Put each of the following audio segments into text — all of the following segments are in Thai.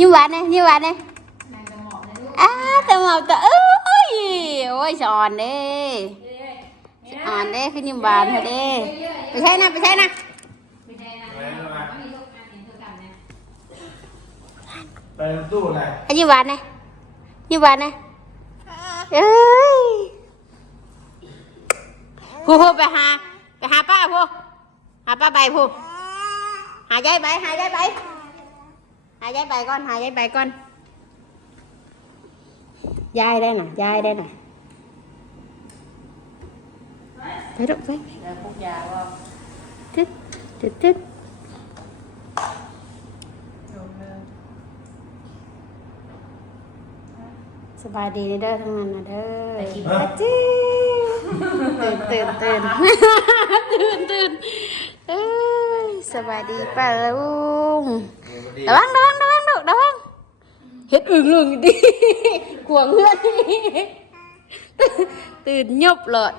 ยิ้มหวานนะยิ้มหวานนะอ้าแต่หมอกแต่เอ้ยโอ้ยสอนเด้สอนเด้ขึ้นยิ้มหวานเถอะเด้ไปใช่นะไปใช่นะไปตู้ไหนให้ยิ้มหวานนะยิ้มหวานนะเอ้ยพูพูไปหาไปหาป้าพูหาป้าใบพูหายายใบหายายใบ หายายใบก่อนหายายใบก่อน ยายได้น่ะ ยายได้น่ะไปลูกไปแล้วพวกยาว่าตึ๊ดตึ๊ดตึ๊ดลงเลยสบายดีเด้อทั้งนั้นนะเด้อไปกินอาจีตื่นตื่นตื่นตื่นตื่นเอ้ยสบายดีป้าลุง ระวังระวังระวังลูกระวังเฮ็ดอึ่งลึงดิกวางเพื่อนตื่นยบเลย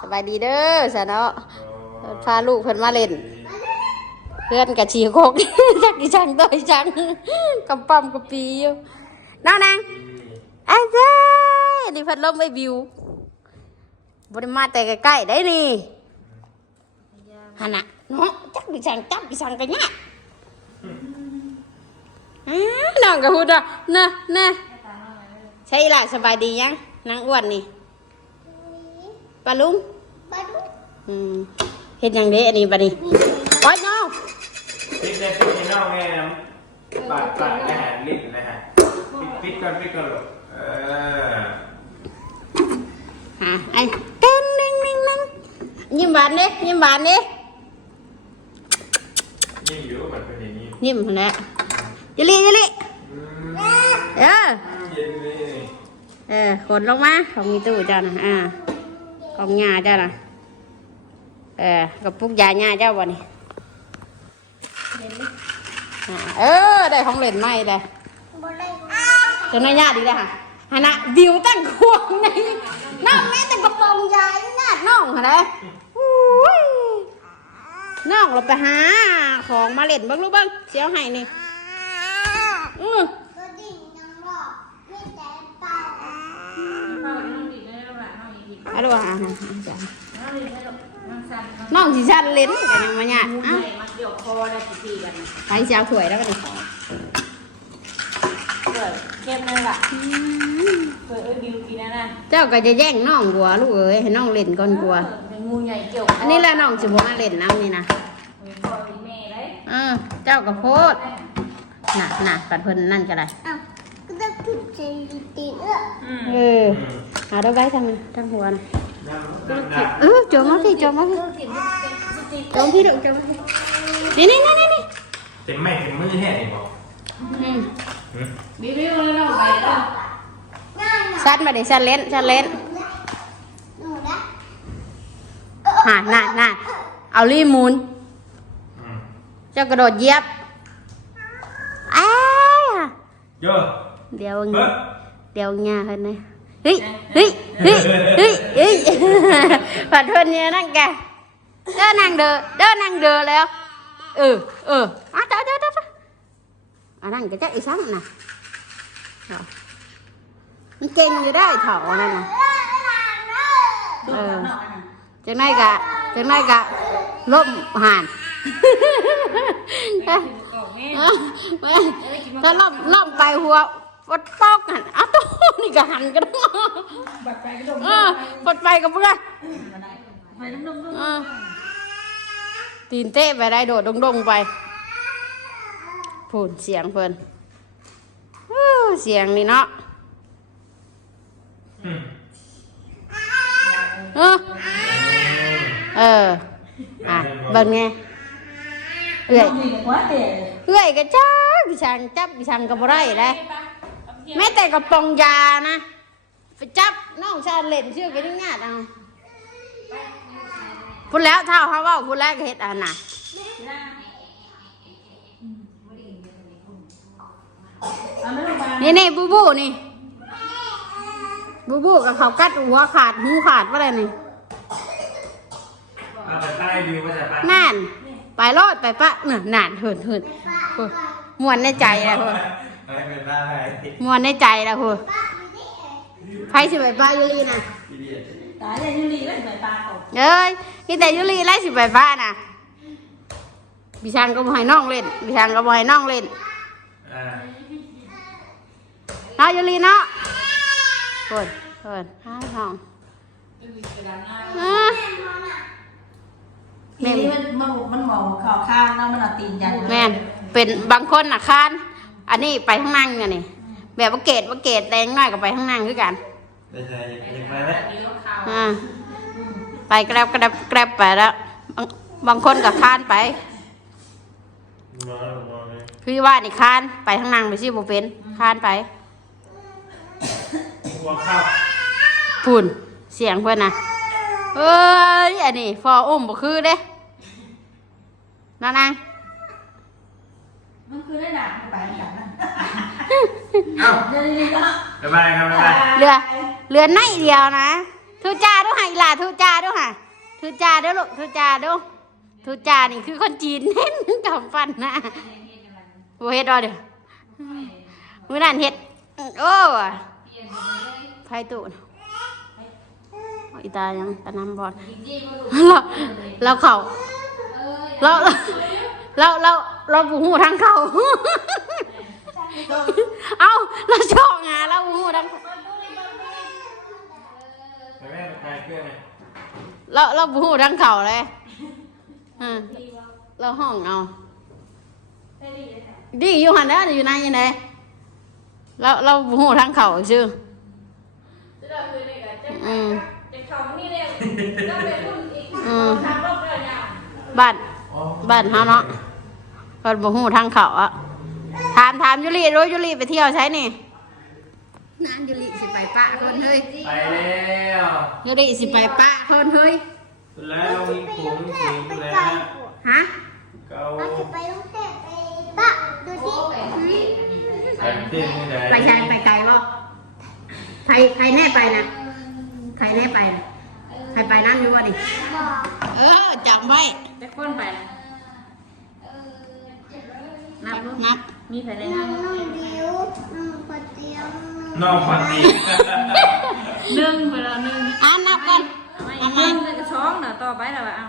สบายดีเด้อสะเนาะพาลูกเพิ่นมาเล่น เพื่อนกับชีโคกจักดิจังต่อยจังกำปั้มกำปีอยู่น้องนางไอ้เจ้นี่พัดลมไม่บิวบริมาแต่ใกล้ๆได้นี่ฮันน่ะเนาะจักดิจังจักดิจังกันเนี่ย อ้าน้องกับพูดอะน่ะน่ะใช่ล่ะสบายดียังนางอ้วนนี่ปลาลุงอืมเห็นยังเด้อันนี้บัดนี้โอ๊ยน้องปิดในปิดในนอกไงนะปาดปาดนะฮะลิ้นนะฮะปิดปิดก่อนปิดก่อนลูกเออหาไอ้เต้นนิ่งนิ่งนิ่งยิ้มหวานดิยิ้มหวานดิยิ่งอยู่มันเป็นอย่างนี้ยิ้มหั่นแหละ ยิลิยิลิอืมเออเย็นเลยเออขนลงมาของมีตู้เจ้านะอ่าของยาเจ้านะเออกับปุกยาญาเจ้าบ่นี่เออได้ของเล่นใหม่เลยจนนายญาติดีเลยค่ะฮะนะดิวตั้งควงในน้องแม่แต่กระโปรงยายญาติน้องออุ้ยน้องเราไปหาของมาเล่นบ้างลูกเบ้างเสียวให้นี่ อือเข้าไปน้องดิบได้แล้วล่ะน้องดิบอะดูอะอะอะจ้ะน้องดิบได้ลูกน้องสั่นน้องสิชันเล่นกันยังมาเนี่ยมูอะใหญ่มาเกี่ยวคอได้กี่ปีกันไปเจ้าถวยแล้วกันดิเกิดเข้มเลยล่ะเกิดเอ้ยบิวกินนะนะเจ้าก็จะแย่งน้องกลัวลูกเอ้ยให้น้องเล่นก่อนกลัวเป็นงูใหญ่เกี่ยวอันนี้แหละน้องจะบอกมาเล่นน้ำนี่นะพ่อเป็นแม่เลยเออเจ้าก็โพด น่ะน่ะปัดเพิ่นนั่นก็ได้อืมเออเอาดอกไม้ทางนั้นทางหัวนะน้ำน้ำน้ำเออจมมาพี่จมมาพี่จมพี่ลูกจมมาพี่นี่นี่นี่นี่เต็มแม่เต็มมือแห่นี่บอกอืมอืมบิวบิวเลยน้องไปแล้วชัดมาดิชัดเล่นชัดเล่นห่าน่ะน่ะเอารีมูนอืมเจ้ากระโดดเหยียบอ้า เยอะเดี๋ยวเฮ้ยเดี๋ยวงาเพิ่นนะเฮ้ยเฮ้ยเฮ้ยเฮ้ยเฮ้ยผัดเพิ่นเนี่ยนั่นแกเด้อนั่ง เด้อเด้อนั่งเด้อแล้วเออเอออะเด้อเด้อเด้ออันนั้นก็จะอีซ้ำน่ะเอามันเก่งอยู่ได้เถานั่นน่ะดูข้างนอกนะจังไดกะจังไดกะล่มห่านกล่องแม่เอ้าแม่ถ้าล่มล่มไปหัวปดปอกหันอ้าวตู้นี่ก็หันกันเนาะบัดไปกระดมเออปดไปกับเพื่อนไปน้ำนมด้วยเออตีนเตะไปได้โดดดงดงๆไปพูนเสียงเพิ่นอู้เสียงนี่เนาะอืมเออเอออะเบิ่งไง เอื่อยมีกว่าเด็กเอื่อยก็จับดิฉันจับดิฉันก็บ่ได้เลยแม้แต่กระป๋องยานะไปจับน้องชาเล่นเชื่อกันง่ายๆเอาพูดแล้วเท่าเขาเว่าพูดแล้วก็เฮ็ดอันน่ะเอาไม่ลงมานี่นี่บูบูนี่ บูบูกับเขากัดหัวขาดหูขาดว่าอะไรนี่เอาแต่ใต้วิวก็จะไปนั่น ไปรอดไปปะเนี่ยนั่นเหินเหินโอ้ยมวนในใจแล้วพูอะไรเป็นหน้าไหนมวนในใจแล้วพูไพ่สิไปป้ายุรีนะพี่ดีตายเลยยูรีเลยเหมือนปลาเขาเอ้ยนี่แต่ยุรีไล่สิไปป้าน่ะบิชังก็บ่ให้น้องเล่นบิชังก็บ่ให้น้องเล่นอ่าเนาะยุรีเนาะเปิดเปิดห้าห้องยูรีไปดำหน้าอ่าทีนี้มันมันมันหมอข่าวข้างแล้วมันเอาตีนยันแม่นเป็นบางคนน่ะคาน อันนี้ไปข้างนั่งเนี่ยนี่แบบว่าเกตว่าเกตแตงน้อยก็ไปข้างนั่งคือกันได้ใช่ยังไงไหมอ่าไปแกร็บแกร็บแกร็บไปแล้วบางบางคนก็คานไปมองมองเลยพี่ว่านี่คานไปข้างนั่งไปสิบ่เป็นคานไปหัวข้าวพุ่นเสียงเพื่อนนะ เอ้ย อันนี้ฟออุ้มบ่คือเด้นั่นนางมันคือได้หนักไปหนักนะเอ้าเดี๋ยวนี้ก็บ๊ายบายครับบ๊ายบายเรือเรือในเดียวนะทุจ้าดูให้ล่ะทุจ้าดูค่ะทุจ้าดูลูกทุจ้าดูทุจ้านี่คือคนจีนเน้นกับฟันนะบ่เฮ็ดดอกเด้อมื้อนั้นเฮ็ดโอ้ไผตู่น่ะเอาอีตายังตะนำบอดเราเราเขาเราเราเราเราบูหูทางเขาเอาเราชอบงานเราบูหูทางไปแม่ไปไกลเพื่อนเลยเราเราบูหูทางเขาเลยอ่าเราห้องเอาดีอยู่หันแล้วอยู่ในยังไงเราเราบูหูทางเขาชื่ออืม ต้องเป็นรุ่นอีกอืม ทางรอบเลยเนี่ยบ้านอ๋อบ้านเฮาเนาะก็บ่ฮู้ทางเขาอะถามถามยุรีรู้ยุรีไปเที่ยวใช้นี่นานยุรีสิไปปะคนเฮ้ยไปแล้วยุรีสิไปปะคนเฮ้ยสุดแล้วลงผมถึงแล้วฮะเก้าเราจะไปโรงเรียนไปปะดูสิแปดเต้นที่ไหนไปใช้ไปไกลบ่ใครใครแน่ไปนะใครแน่ไปนะ ใครไปนั่นอยู่วะนี่บอกเออจำไว้จะค้นไปนะนับลูกนับมีใครได้น้นัอบงน้องบิวน้องปะเตียงน้องพันดีหนึ่งไปแล้วหนึ่งอ่านับก่อนไม่เอาหมานึ่งแล้วก็สองเนาะต่อไปแล้วเอา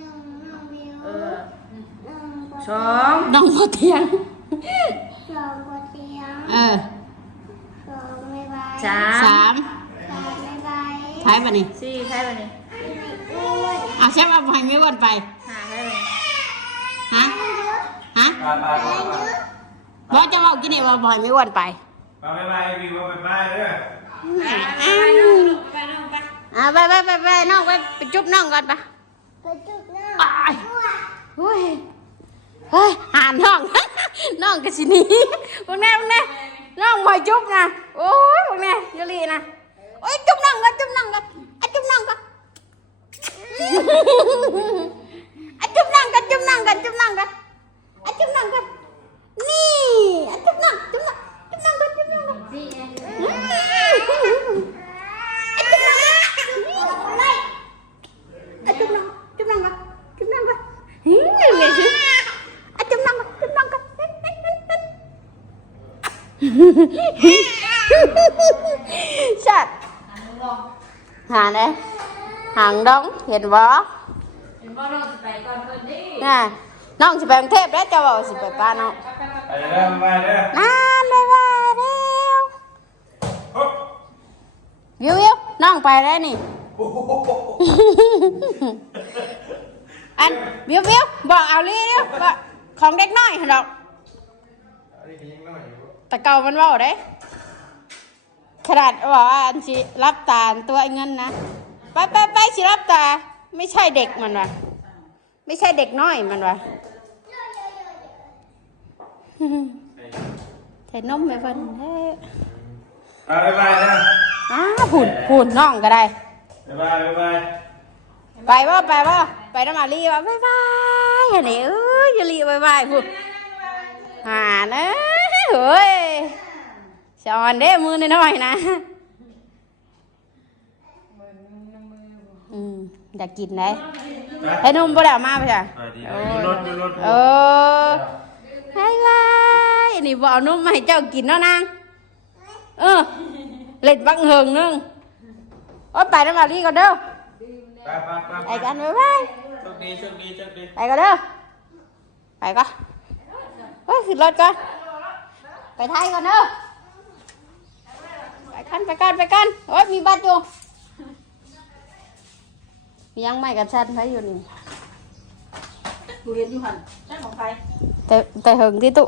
น้องน้องบิวเออน้องปะสองน้องพอเทียงสองปะเตียงเออสองไม่ใบสาสามมสามไม่ใบ ใช้ปะนี่สี่ใช่ป่ะนี่อ้วนเอาใช่ป่ะให้ไม่วนไปห้าใช่ป่ะนี่ฮะฮะปาปาปาปาเราจะบอกกินนี่ว่าบ่อยไม่อ้วนไปปาไปไปวิวไปไปเลยไปน้องลูกไปน้องไปอ่าไปไปไปไปน้องไปไปจุ๊บน้องก่อนปะไปจุกหน้าตายเฮ้ยเฮ้ยหานน้องน้องกะสิหนีพวกแน่พวกแน่น้องมาจุ๊บนะโอ้ยพวกแน่ยลีนะ โอ้ยจุ๊บน้องก่อนจุ๊บน้องก่อนอะจุ๊บน้องก่อน อะจุ๊บน้องก่อนจุ๊บน้องก่อนจุ๊บน้องก่อนอะจุ๊บน้องก่อนนี่อะจุ๊บน้องจุ๊บน้องจุ๊บน้องก่อนจุ๊บน้องก่อน À, chúc nông, chúc nông con, chúc nông con. Hí, mẹ chứ. À, chúc nông con, chúc nông con. Sao? หาเนี่ยหางดง เห็นบ่เห็นว่าเราจะไปก่อนเพิ่นดิน่ะน้องสิไปกรุงเทพแล้วจะบอกสิไปป้าน้องไปเริ่มไปเด้อนานเลยว่าเร็วโอ้วิววิวน้องไปแล้วนี่โหอันวิววิวบอกเอาลี่เร็วบอกของเด็กน้อยหั่นดอกอันนี้ยังน้อยอยู่แต่เก่ามันเว่าได้ขนาดบอกว่าอันสิรับตาตัวไอ้เงินนะ ไปไปไปสิรับตา ไม่ใช่เด็กมันวะไม่ใช่เด็กน้อยมันวะใส่นมไปเพิ่นเฮ้ยไปไปไปเด้ออ้าพูนพูนน้องก็ได้ไปไปไปไปไปว่าไปว่าไปน้ำมาลีว่าบายบายอันนี้เอ้ยอย่าลีบายบายพูดหานะเฮ้ยสอนเด้มือน้อยๆนะ อืมอยากกินได้ไอ้นุ่มบ่ได้เอามาไปจ้ะไปดีดูรถดูรถเออบายบายนี่บ่เอานมมาให้เจ้ากินเนาะนางเออเล่นบังเฮิงนึงโอ๊ยไปน้ำมาลีก่อนเด้อไปไปไปไปกันบ๊ายบายโชคดีโชคดีโชคดีไปกันเด้อไปก่อนเฮ้ยขึ้นรถก่อนไปไทยก่อนเด้อไปกันไปกันไปกันโอ้ยมีบัตรอยู่มี ยังไม่กันชันไผอยู่นี่ดูเรียนอยู่หันเจ้าของใครแต่แต่เหิงที่ตุ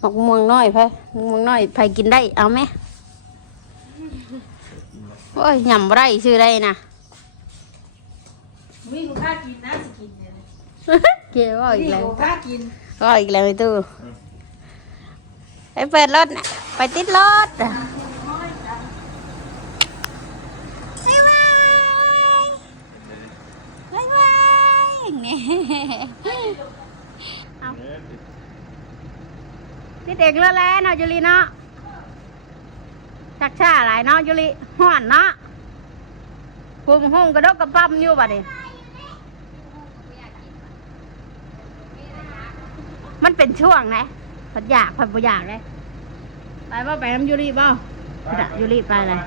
หมกม่วงน้อยไผหมกม่วงน้อยไผกินได้ เอาไหมโอ้ยยำบ่ได้ชื่อได้นะมีลูกค้ากินนะสิกินเนี่ยเกี่ยวว่าอีกมีแล้วลูกค้ากินก็อีกแล้วไอ้ตู้ไปเปิดรถน่ะไปติดรถอะบ๊ายบายบ๊ายบายนี่ เอาติดเด็กแล้วแหละเนาะยูริเนาะชักชาหลายเนาะยูริห่อนเนาะภูมิห้องกระดกกระปั๊มอยู่บัดนี้มันเป็นช่วงนะผัดอยากผัดบ่อยากเลยไปบ่ไปน้ำยูรีบ่จ้ะยูรีไปเลย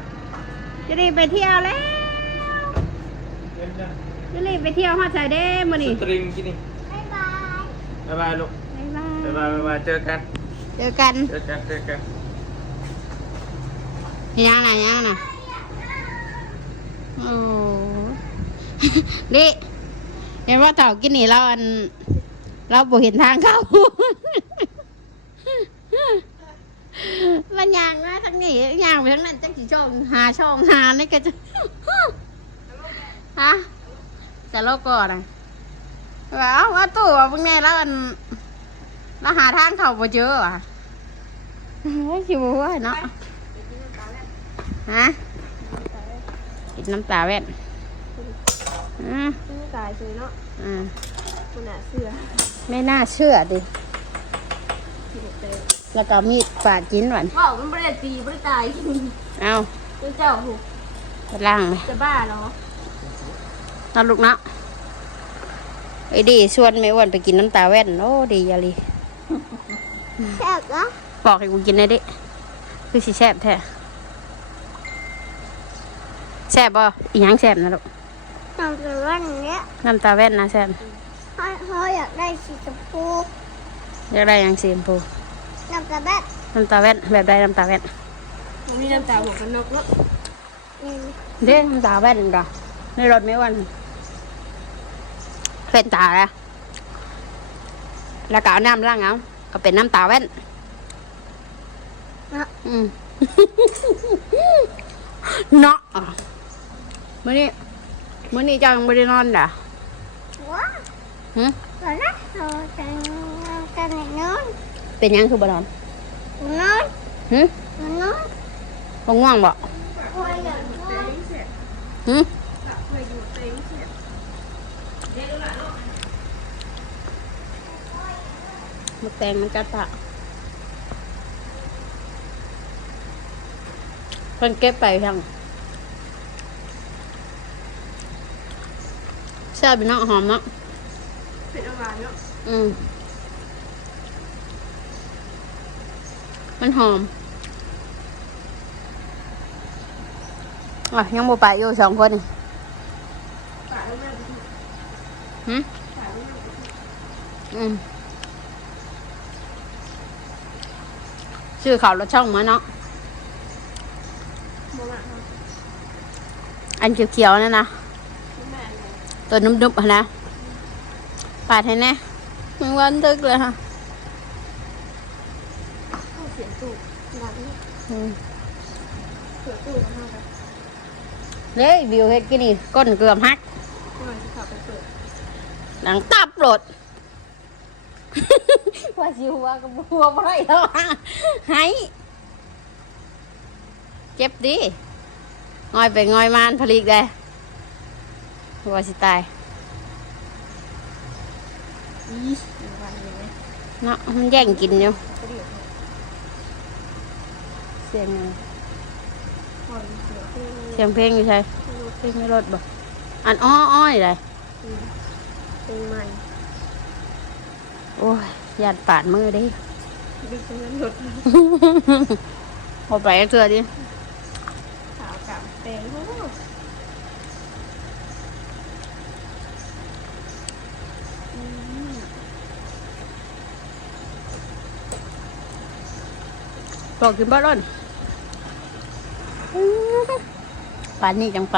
ยูรีไปเที่ยวแล้วยูรีไปเที่ยวฮอดชายเด้มื้อสนี้ตริงกินนี่บ๊ายบาย บ๊ายบายลูก บ๊ายบาย บ๊ายบายบ๊ายบายเจอกัน เจอกัน เจอกัน เจอกันยังน่ะยังน่ะโอ้ดิเห็นว่าเต่ากินนี่เราอัน เราบ่เห็นทางเข้ามันยางนะทั้งนี้ยางไปทั้งนั้นจังสิช่องหาช่องหานี่ก็จะฮะแต่เราก่อนนะ ว่าเอาว่าตู้ว่าพวกนี้แล้วอันเราหาทางเข้าบ่เจออะเฮ้ยชิวว่าเนาะฮะกินน้ำตาแว่นอืมซื้อตายซื้อเนาะอืมมันน่ะเสื้อไม่น่าเชื่อดิแล้วก็มีดปาดจิ้นหวานว้าวมันไม่ได้ตีไม่ได้ตายเอาเจ้าหูไปล่างไหมจะบ้าเหรอเอาลูกเนาะ ไอ้ดีชวนไม่อ้วนไปกินน้ำตาแว่น โอ้ดีอยาลีแซ่บเนาะบอกให้กูกินได้ดิคือสิแซ่บแท้แซ่บบ่อีหยังแซ่บนะลูกน้ำเป็นวันเนี้ยน้ำตาแว่นนะแซ่บเขาเขาอยากได้สีชมพูอยากได้หยังสีชมพูน้ำกระแบบน้ำตาแว่นแบบใดน้ำตาแว่นมันมีน้ำตาหมวกกันน็อกเนาะนี่เด้น้ำตาแว่นก่ะในรถไม่อ้วน เป็นตาแล้วแล้วก็เอาน้ำล้างเอาก็เป็นน้ำตาแว่นเนาะอืมเนาะอะมื่อนี้มื่อนี้เจังไม่ได้นอนด่ะว้าวหึก่อนนะเราจะกันไหนนอนเป็นหยังคือบ่นอนนอนหึนอนบ่ง่วงบ่คอยอยากนอนหึมาแตงมันกัดปะเพิ่นเก็บไปยังแซ่บอยู่เนาะหอมเนาะเป็นอาหารเนาะอืมมันหอมอะยังบ่ไปอยู่สองคนนี่ตายแล้วแม่หืมตายแล้วแม่อืม ชื่อเขาวรถช่องมาเนาะโมมาอันเขียวๆนั่นนะแม่เลยตัวนุ่มๆหั่นนะปาดให้แน่มันวันตึกเลยค่ะเข้าเสียงตู้หลังอืมเสือตู้เข้าไปเด้วิวเฮ็ดกินนี่ก้นเกือบหักกำลังจะขับไปเปิดหนังตับโหลด ว่าสิหัวกับหัวบ่ได้แล้วอะให้เจ็บดิงอยไปงอยมานผลิกได้หัวสิตายอีวันเลยเนาะมันแย่งกินอยู่ก็เดี๋ยวเสียงไงพอเสือตู้เสียงเพลงอยู่ใช่เพลงไม่ลดบ่อันอ้ออ้อยเลยเป็นใหม่ โอ้อ้ยยานปาดมือเดิดึกจนหลุดเอาไปเถื่อดิขาวกับเต็มโอ้โหบอกกินบ้าร้อนปานนี้จังไป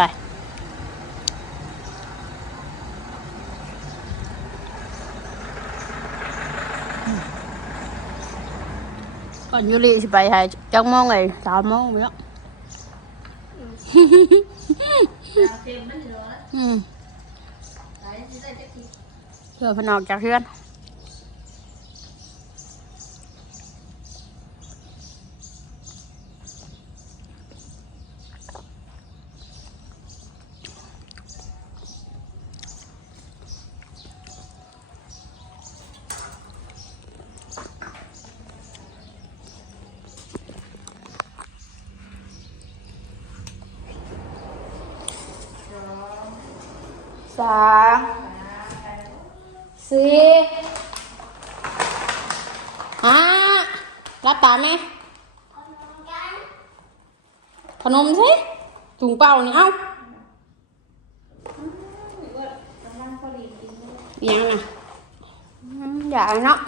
ก่อนยูริสิไปให้จังโมงเลยสามโมงไปแล้วเต็มมันเหลืออืมไหนที่ได้จะกินเพื่อเพนออกจากเพื่อนามสี่ห้ารับปากไหมขนมสิถุงเปล่านี่เอ้าอยังน่ะอืมอยากเนาะ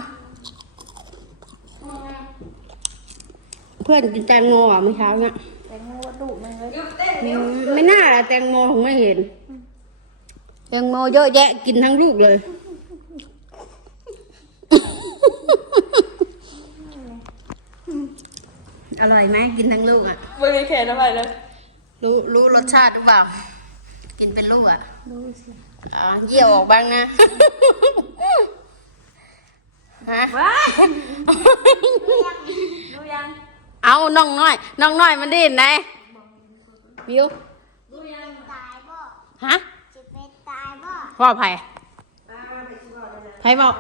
เพื่อนกินแตงโมอะเมื่อเช้าเนี่ยแตงโมดุมันเลยอืมไม่น่าละแตงโมผมไม่เห็น แตงโมเยอะแยะกินทั้งลูกเลย อร่อยไหมกินทั้งลูกอะบริแขนอะไรเลยรู้รู้รสชาติหรือเปล่า กินเป็นลูกอะดูสิอ่าเยี่ยวออกบ้างนะฮะว้ายดูยัง เอาน้องน้อย น้องน้อยมันดิ้นไหนวิวดูยังตายบ่ฮะจะไปตายบ่ พ่อไผ่ไผ่บอก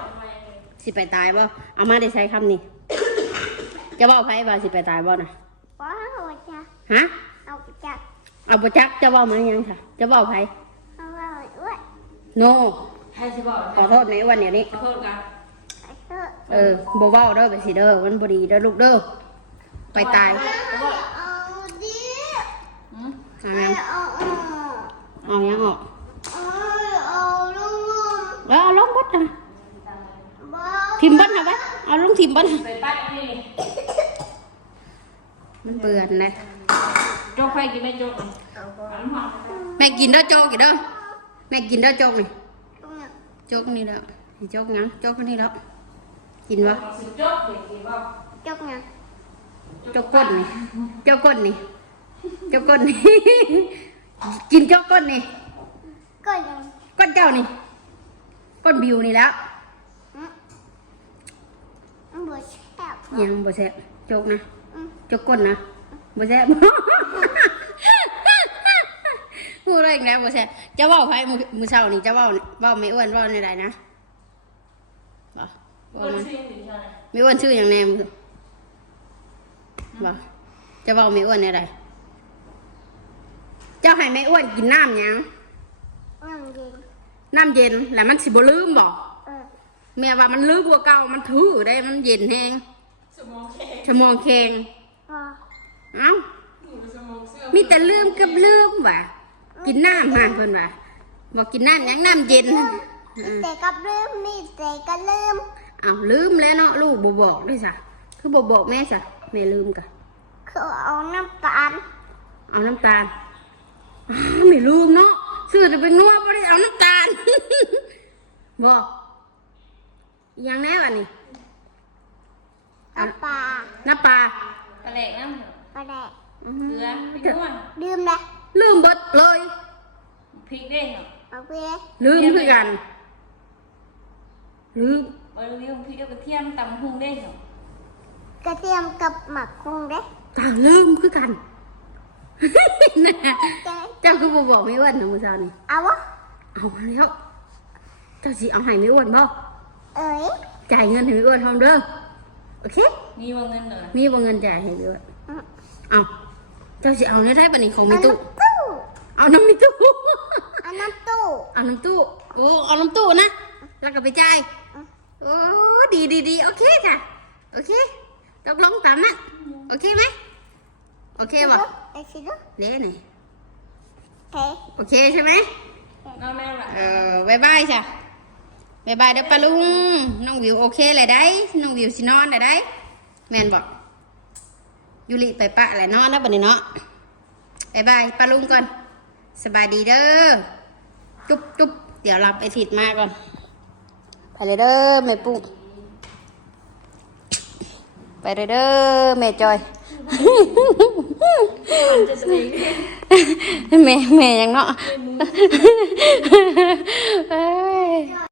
สิไปตายบ่เอามาได้ใช้คำนี้จะบอกไผ่ว่าสิไปตายบ่นะว้าวจะฮะเอาจับเอาประจักจะบอกมายังค่ะจะบอกไผ่เอาไว้อ้วนโนให้สิบอกขอโทษในวันเนี้ยนี้ขอโทษกันไอ้เถอะเออบ่เว้าเด้อไปสิเด้อมันบ่ดีเด้อลูกเด้อไปตายเอาดิอืมเอายังเอาเอาเอายังออกเอาเอาลู กแล้วเอาลงบดนะบ่ทิมบดนะไปเอาลงทิมบดนะไปใต้นี่มันเปื่อนเลยโจกไฟกินไม่โจกเลย อันหอมแม่กินเด้อโจ๊กอีกเด้อแม่กินบิวนี่แล้วมันบ่แซ่บยังบ่แซ่บโจกนะโจกก้นนะบ่แซ่บพูดอะไรอีกแล้วบ่แซ่บจะว้าไผมือมือเช้านี่จะเว้าว้าไม่อ้วนเว้าในใดนะบ่คเว้านนะชื่ออยู่ใช่ไม่อ้วนชื่ออย่างแนมคือบ่จะว้าไม่อ้วนในใดเจ้าให้ไม่อ้วนกินน้ำยังน้ำเย็น น้ำเย็นแล้วมันสิบ่ลืมบ่เออแม่ว่ามันลืมกว่าเก่ามันถือได้มันเย็นแฮงสมองแข็งชั่วโมงแข็งพอเอ้าอยู่สมองเสื่อมมีแต่ลืมกับลืมว่ะกินน้ำมาเพิ่นว่าบอกกินน้ำหยังน้ำเย็นมีอืมแต่กับลืมมีแต่กับลืมอ้าวลืมแล้วเนาะลูกบ่บอกด้วยซะคือบ่บอกแม่ซะแม่ลืมกะคือเอาน้ำตาลเอาน้ำตาลอ้าวไม่ลืมเนาะ ซื้อจะเป็นนัวบ่ได้เอาน้ำตาลบอกอีหยังแน่วะนี่น้ำปลาน้ำปลากระแหลกน้ำก็ได้อื้อเกหืลืออพริกนวลลืมเลยลืมเบิดเลยพริกเด้งเหรอเอาไปเลยลืมคือกันลืมเออเรียกพริกกระเทียมตำหุงเด้งเหรอกระเทียมกับหมักกุ้งเด้ต่างลืมคือกันน่ะ เจ๊เจ้าคือบ่บอกไม่อ้วนนะมื้อเช้านี่เอาวะเอาแล้ว เจ้าสิเอาให้ไม่อ้วนบ่เอ้ยจ่ายเงินให้ไม่อ้วนพร้อมเด้อโอเค มีวงเงินเหรอมีบ่เงินจ่ายให้ไม่อ้วนอืมเอาเจ้าสิเอาในได้ปะนี่ของเอามีตู้น้ำตู้เอาน้ำมีตู้เอาน้ำตู้เอาน้ำตู้โอ้เอาน้ำตู้นะแล้วก็ไปจ่ายอืมโอ้อ้ดีดีดีโอเคจ้ะโอเคตกลงตามนะโอเคไหม โอเคบ่ไอ้สิลูกเล่นี่เฮ้ยโอเคใช่ไหมเอเอบายบายจ้ะบายบายเด้อปาลุงน้องวิวโอเคเลยได้น้องวิวสินอนเลยได้แมนบอกยูริไปปะอะไรนอนแล้วบัดนี้เนาะบายบายปาลุงก่อน สบายดีเด้อจุ๊บจุ๊บเดี๋ยวรับไอทิดมาก่อนไปเลยเด้อแม่ปุ้งไปเลยเด้อแม่จอย จะตัวเองแม่แม่ยังเนาะ เอ้ย